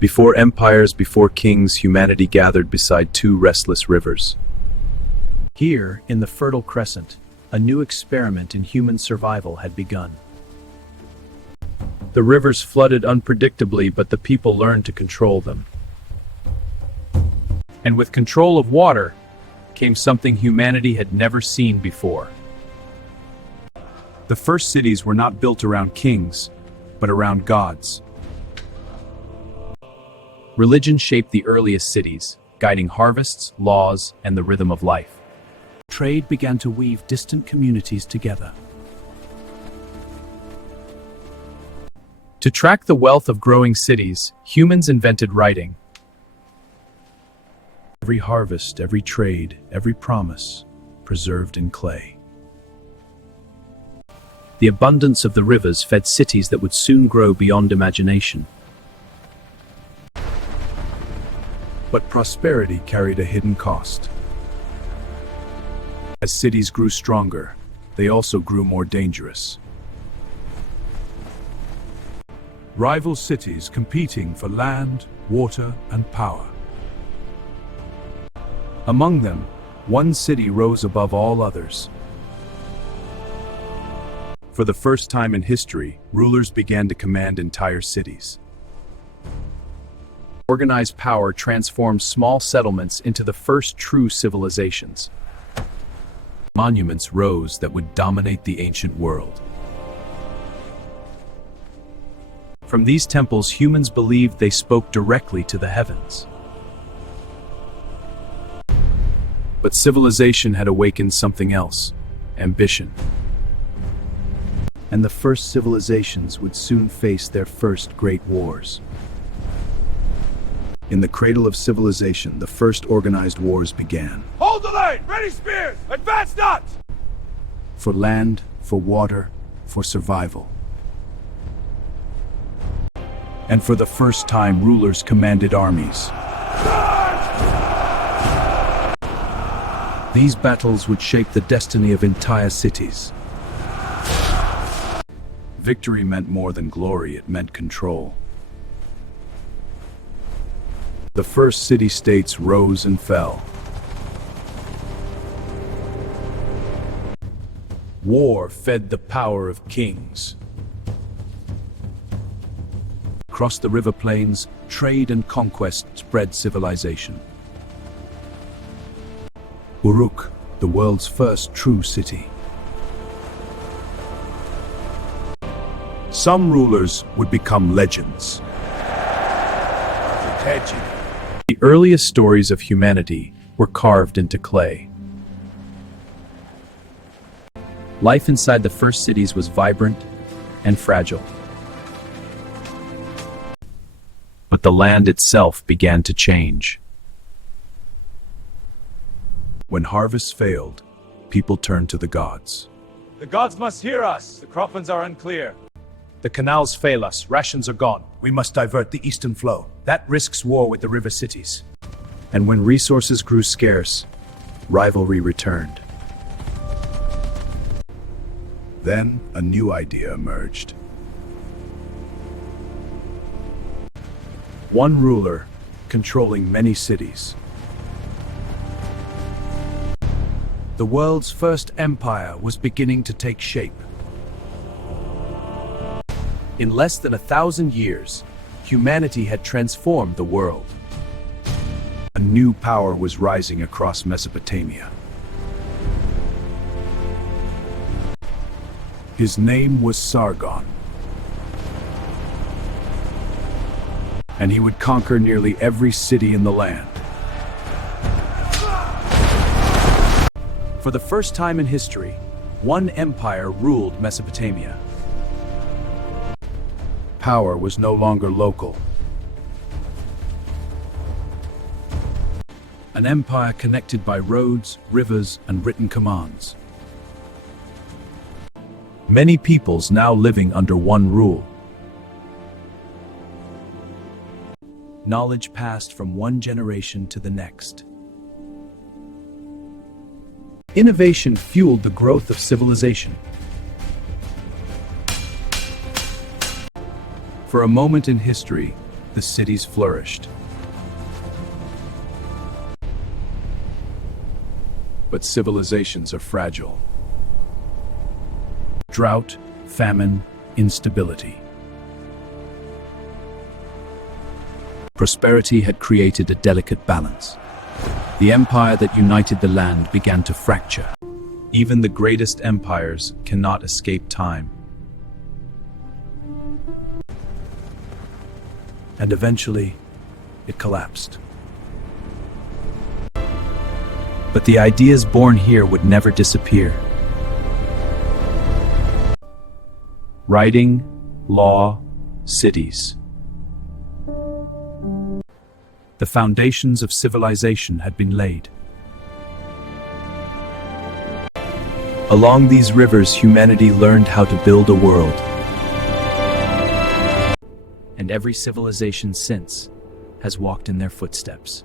Before empires, before kings, humanity gathered beside two restless rivers. Here, in the Fertile Crescent, a new experiment in human survival had begun. The rivers flooded unpredictably, but the people learned to control them. And with control of water came something humanity had never seen before. The first cities were not built around kings, but around gods. Religion shaped the earliest cities, guiding harvests, laws, and the rhythm of life. Trade began to weave distant communities together. To track the wealth of growing cities, humans invented writing. Every harvest, every trade, every promise, preserved in clay. The abundance of the rivers fed cities that would soon grow beyond imagination. But prosperity carried a hidden cost. As cities grew stronger, they also grew more dangerous. Rival cities competing for land, water, and power. Among them, one city rose above all others. For the first time in history, rulers began to command entire cities. Organized power transformed small settlements into the first true civilizations. Monuments rose that would dominate the ancient world. From these temples, humans believed they spoke directly to the heavens. But civilization had awakened something else: ambition. And the first civilizations would soon face their first great wars. In the cradle of civilization, the first organized wars began. Hold the line! Ready spears! Advance not! For land, for water, for survival. And for the first time, rulers commanded armies. These battles would shape the destiny of entire cities. Victory meant more than glory, it meant control. The first city-states rose and fell. War fed the power of kings. Across the river plains, trade and conquest spread civilization. Uruk, the world's first true city. Some rulers would become legends. The earliest stories of humanity were carved into clay. Life inside the first cities was vibrant and fragile. But the land itself began to change. When harvests failed, people turned to the gods. The gods must hear us. The croppings are unclear. The canals fail us, rations are gone. We must divert the eastern flow. That risks war with the river cities. And when resources grew scarce, rivalry returned. Then a new idea emerged. One ruler controlling many cities. The world's first empire was beginning to take shape. In less than 1,000 years, humanity had transformed the world. A new power was rising across Mesopotamia. His name was Sargon. And he would conquer nearly every city in the land. For the first time in history, one empire ruled Mesopotamia. Power was no longer local. An empire connected by roads, rivers, and written commands. Many peoples now living under one rule. Knowledge passed from one generation to the next. Innovation fueled the growth of civilization. For a moment in history, the cities flourished. But civilizations are fragile. Drought, famine, instability. Prosperity had created a delicate balance. The empire that united the land began to fracture. Even the greatest empires cannot escape time. And eventually, it collapsed. But the ideas born here would never disappear. Writing, law, cities. The foundations of civilization had been laid. Along these rivers, humanity learned how to build a world. And every civilization since has walked in their footsteps.